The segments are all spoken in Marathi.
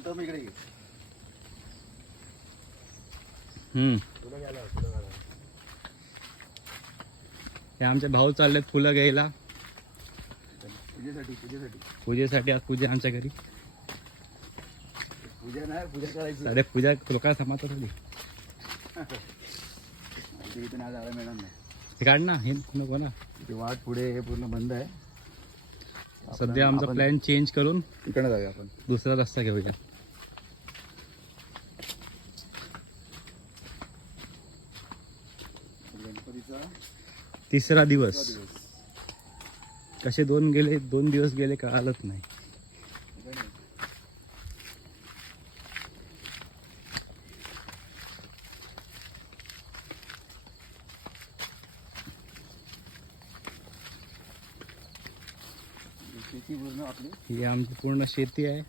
नंतर मी इकडे ये. हे आमचे भाऊ चाललेत फुलं घ्यायला पूजेसाठी. आज पूजा आमच्या घरी. पूजा नाही, पूजा करायची. अरे पूजा लोकांना समाज थोडी. इथून आज आला मिळणार नाही. हे काढ ना, हे नको ना. ते वाट पुढे हे पूर्ण बंद आहे. सध्या आमचा प्लॅन चेंज करून तिकडे जाऊया आपण. दुसरा रस्ता घेऊया. गणपतीचा तिसरा दिवस. कसे 2 दिवस गेले कळालंच नाही. शेती पूर्ण आपली. ही आमची पूर्ण शेती आहे.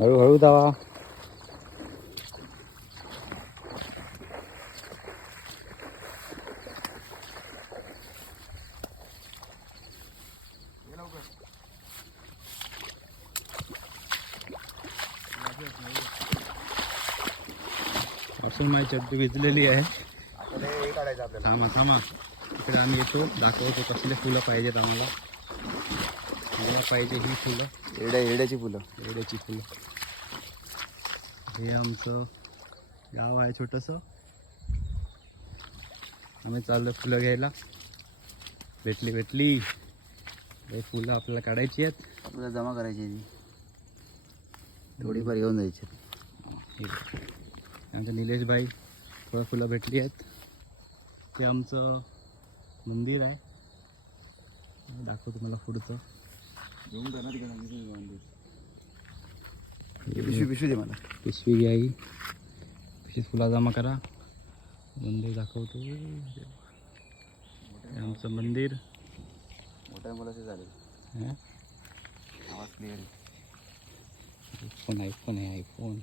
हळूहळू धावा. पासून माझी चड्डी भिजलेली आहे. थांबा इकडे आम्ही येतो, दाखवतो कसले फुलं पाहिजेत आम्हाला. मला पाहिजे ही फुलं, एड्याची फुलं. एवढ्याची फुलं. हे आमचं गाव आहे छोटंसं. आम्ही चाललो फुलं घ्यायला. भेटली हे फुलं आपल्याला काढायची आहेत. आपल्याला जमा करायची. थोडीफार घेऊन जायची. आमचं निलेश भाई थोडं फुलं भेटली आहेत. ते आमचं मंदिर आहे. दाखवतो तुम्हाला पुढचं. पिशवी दे मला. पिशवी घ्या ही. पिशवीत फुला जमा करा. मंदिर दाखवतो. हे आमचं मंदिर. मोठ्या मुलाचे झाले. आवाज क्लिअर. आयफोन आहे आयफोन.